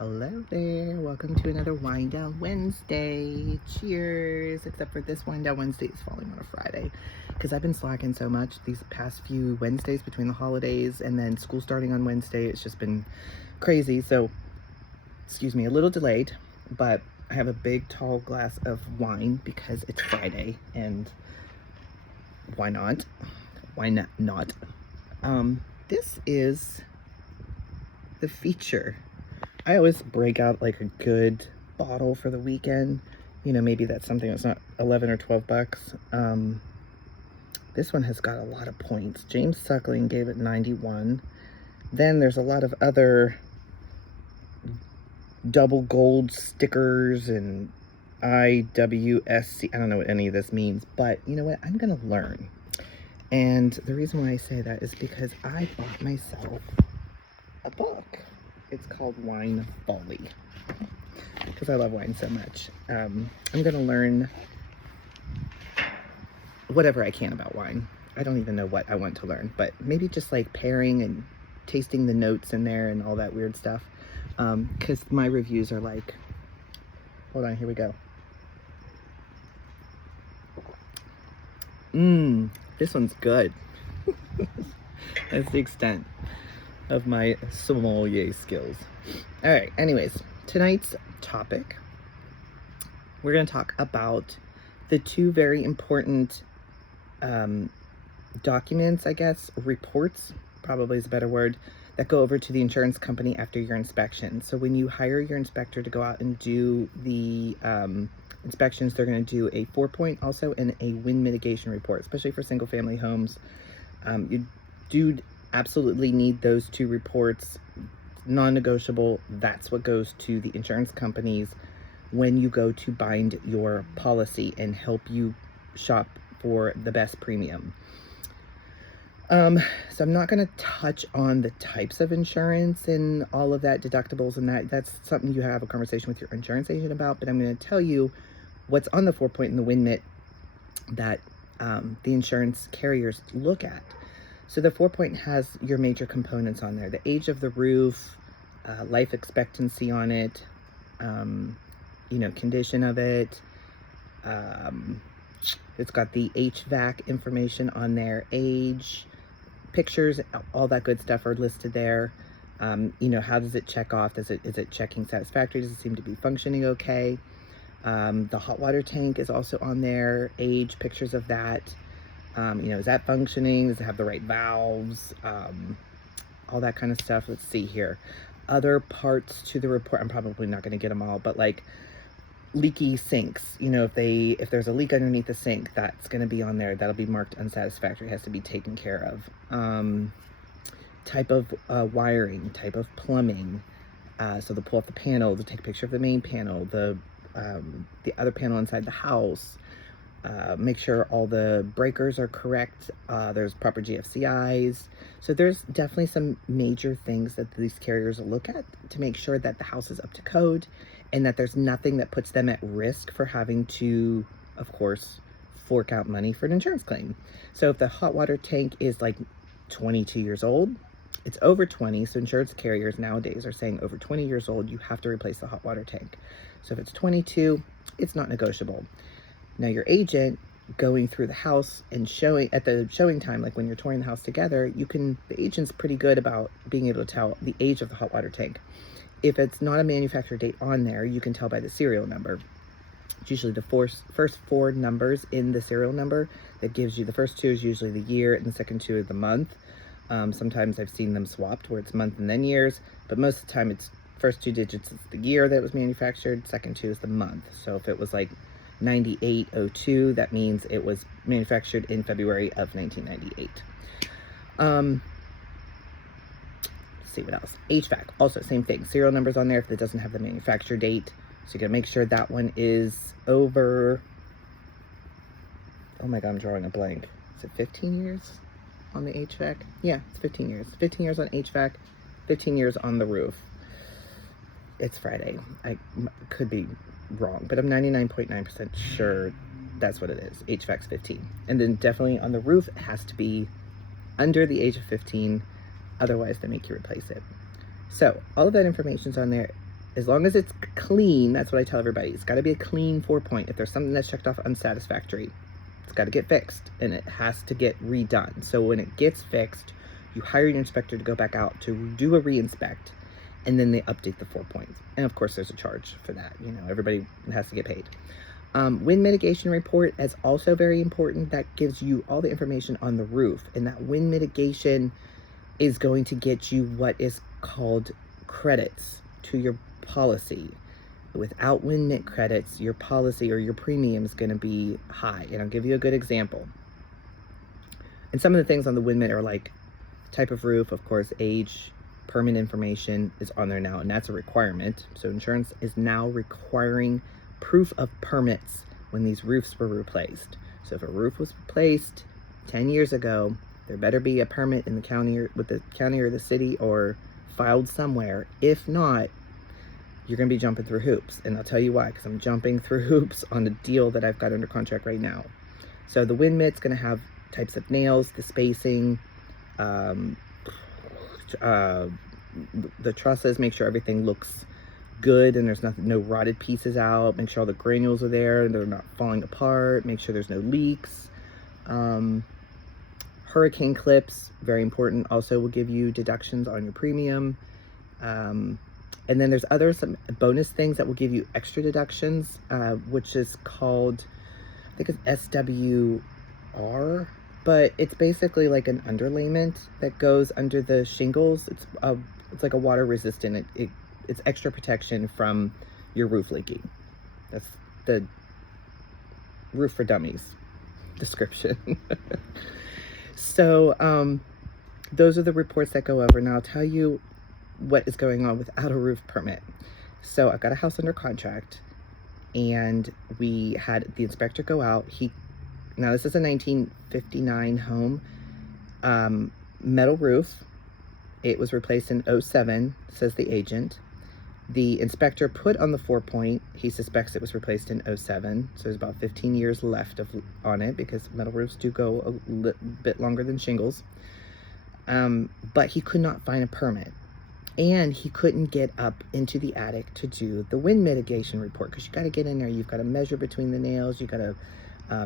Hello there, welcome to another Wind Down Wednesday. Cheers, except for this Wind Down Wednesday is falling on a Friday because I've been slacking so much these past few Wednesdays between the holidays and then school starting on Wednesday. It's just been crazy, so excuse me, a little delayed, but I have a big tall glass of wine because it's Friday and why not? Why not? This is the feature. I always break out like a good bottle for the weekend. You know, maybe that's something that's not 11 or 12 bucks. This one has got a lot of points. James Suckling gave it 91. Then there's a lot of other double gold stickers and IWSC. I don't know what any of this means, but you know what? I'm going to learn. And the reason why I say that is because I bought myself a book. It's called Wine Folly because I love wine so much. I'm going to learn whatever I can about wine. I don't even know what I want to learn, but maybe just like pairing and tasting the notes in there and all that weird stuff. Because my reviews are like, hold on, here we go. This one's good. That's the extent of my sommelier skills. All right, anyways, tonight's topic, we're going to talk about the two very important documents, I guess, reports, probably is a better word, that go over to the insurance company after your inspection. So when you hire your inspector to go out and do the inspections, they're going to do a 4-point also and a wind mitigation report, especially for single family homes. You do absolutely need those two reports, non-negotiable. That's what goes to the insurance companies when you go to bind your policy and help you shop for the best premium. So I'm not going to touch on the types of insurance and all of that, deductibles and that's something you have a conversation with your insurance agent about, but I'm going to tell you what's on the 4-point and the wind mit that the insurance carriers look at. So the 4-point has your major components on there: the age of the roof, life expectancy on it, condition of it. It's got the HVAC information on there, age, pictures, all that good stuff are listed there. How does it check off? Is it checking satisfactory? Does it seem to be functioning okay? The hot water tank is also on there, age, pictures of that. Is that functioning? Does it have the right valves? All that kind of stuff. Let's see here. Other parts to the report, I'm probably not going to get them all, but like leaky sinks, if there's a leak underneath the sink, that's going to be on there. That'll be marked unsatisfactory, has to be taken care of. Type of wiring, type of plumbing. So they'll pull off the panel, they'll take a picture of the main panel, the other panel inside the house. Make sure all the breakers are correct. There's proper GFCIs. So there's definitely some major things that these carriers look at to make sure that the house is up to code and that there's nothing that puts them at risk for having to, of course, fork out money for an insurance claim. So if the hot water tank is like 22 years old, it's over 20. So insurance carriers nowadays are saying over 20 years old, you have to replace the hot water tank. So if it's 22, it's not negotiable. Now your agent going through the house and showing at the showing time, like when you're touring the house together, the agent's pretty good about being able to tell the age of the hot water tank. If it's not a manufacturer date on there, you can tell by the serial number. It's usually the first 4 numbers in the serial number that gives you, the first 2 is usually the year and the second 2 are the month. Sometimes I've seen them swapped where it's month and then years, but most of the time it's first 2 digits is the year that it was manufactured, second 2 is the month. So if it was like 9802, that means it was manufactured in February of 1998. Let's see what else. HVAC, also same thing. Serial numbers on there if it doesn't have the manufacturer date. So you're gonna make sure that one is over, oh my God, I'm drawing a blank. Is it 15 years on the HVAC? Yeah, it's 15 years. 15 years on HVAC, 15 years on the roof. It's Friday. I could be wrong, but I'm 99.9% sure that's what it is. HVAC's 15. And then definitely on the roof, it has to be under the age of 15. Otherwise, they make you replace it. So all of that information's on there. as long as it's clean, that's what I tell everybody. It's got to be a clean 4-point. If there's something that's checked off unsatisfactory, it's got to get fixed, and it has to get redone. So when it gets fixed, you hire your inspector to go back out to do a re-inspect, and then they update the 4 points. And of course, there's a charge for that. You know, everybody has to get paid. Wind mitigation report is also very important. That gives you all the information on the roof, and that wind mitigation is going to get you what is called credits to your policy. Without wind mit credits, your policy or your premium is going to be high. And I'll give you a good example. And some of the things on the wind mit are like type of roof, of course, age, permit information is on there now, and that's a requirement. So insurance is now requiring proof of permits when these roofs were replaced. So if a roof was replaced 10 years ago, there better be a permit in the county or with the county or the city or filed somewhere. If not, you're going to be jumping through hoops. And I'll tell you why, because I'm jumping through hoops on the deal that I've got under contract right now. So the wind mit's going to have types of nails, the spacing, the trusses, make sure everything looks good and there's no rotted pieces out. Make sure all the granules are there and they're not falling apart. Make sure there's no leaks. Hurricane clips, very important, also will give you deductions on your premium. And then there's some bonus things that will give you extra deductions, which is called, I think it's SWR, but it's basically like an underlayment that goes under the shingles. It's like a water resistant. It's extra protection from your roof leaking. That's the Roof for Dummies description. So those are the reports that go over. Now I'll tell you what is going on without a roof permit. So I've got a house under contract, and we had the inspector go out. Now this is a 1959 home, metal roof. It was replaced in 07, says the agent. The inspector put on the 4-point, he suspects it was replaced in 07, so there's about 15 years left on it, because metal roofs do go a bit longer than shingles. But he could not find a permit, and he couldn't get up into the attic to do the wind mitigation report, because you got to get in there, you've got to measure between the nails, you got to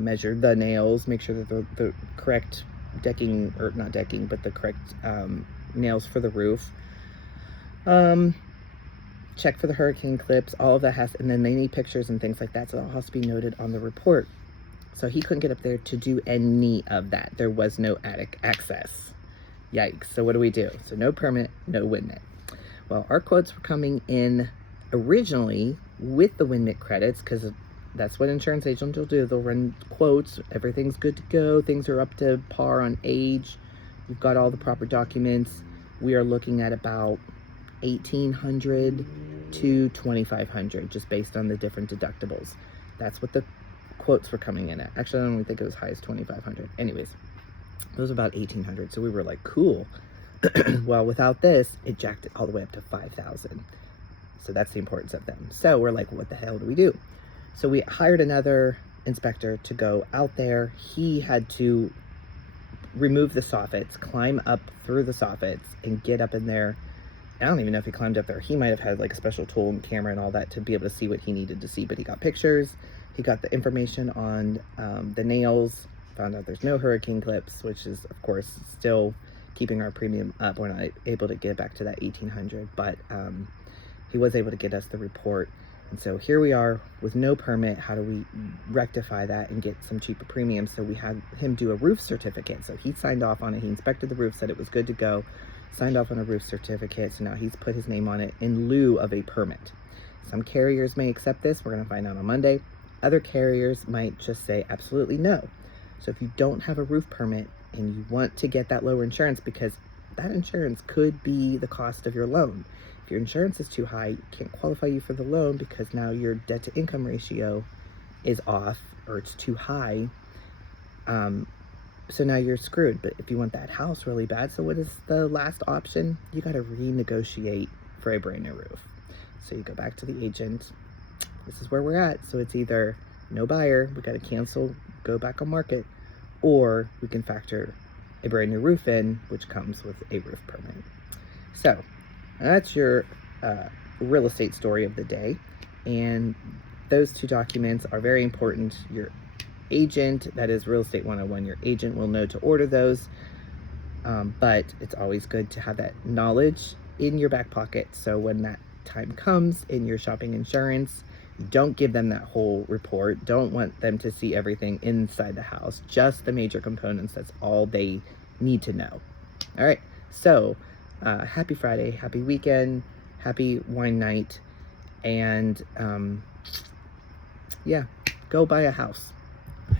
measure the nails, make sure that the correct decking, or not decking, but the correct nails for the roof. Check for the hurricane clips, all of that and then they need pictures and things like that, so it all has to be noted on the report. So he couldn't get up there to do any of that. There was no attic access. Yikes. So what do? So no permit, no wind mit. Well, our quotes were coming in originally with the wind mit credits, because that's what insurance agents will do. They'll run quotes, everything's good to go, things are up to par on age, we've got all the proper documents. We are looking at about $1,800 to $2,500, just based on the different deductibles. That's what the quotes were coming in at. Actually, I don't even think it was as high as $2,500. Anyways, it was about $1,800. So we were like, cool. Well, without this, it jacked it all the way up to $5,000. So that's the importance of them. So we're like, what the hell do we do? So we hired another inspector to go out there. He had to remove the soffits, climb up through the soffits, and get up in there. I don't even know if he climbed up there. He might have had like a special tool and camera and all that to be able to see what he needed to see, but he got pictures. He got the information on the nails, found out there's no hurricane clips, which is, of course, still keeping our premium up. We're not able to get back to that $1,800, but he was able to get us the report. And so here we are with no permit. How do we rectify that and get some cheaper premiums? So we had him do a roof certificate. So he signed off on it. He inspected the roof, said it was good to go, signed off on a roof certificate. So now he's put his name on it in lieu of a permit. Some carriers may accept this. We're going to find out on Monday. Other carriers might just say absolutely no. So if you don't have a roof permit and you want to get that lower insurance, because that insurance could be the cost of your loan. If your insurance is too high, it can't qualify you for the loan, because now your debt to income ratio is off, or it's too high. So now you're screwed. But if you want that house really bad, so what is the last option? You got to renegotiate for a brand new roof. So you go back to the agent. This is where we're at. So it's either no buyer, we got to cancel, go back on market, or we can factor a brand new roof in, which comes with a roof permit. So that's your real estate story of the day. And those two documents are very important. Your agent, that is Real Estate 101, your agent will know to order those. But it's always good to have that knowledge in your back pocket. So when that time comes and you're shopping insurance, don't give them that whole report. Don't want them to see everything inside the house, just the major components. That's all they need to know. All right. So happy Friday, happy weekend, happy wine night. And yeah, go buy a house.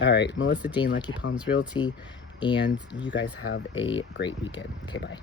All right. Melissa Dean, Lucky Palms Realty. And you guys have a great weekend. Okay, bye.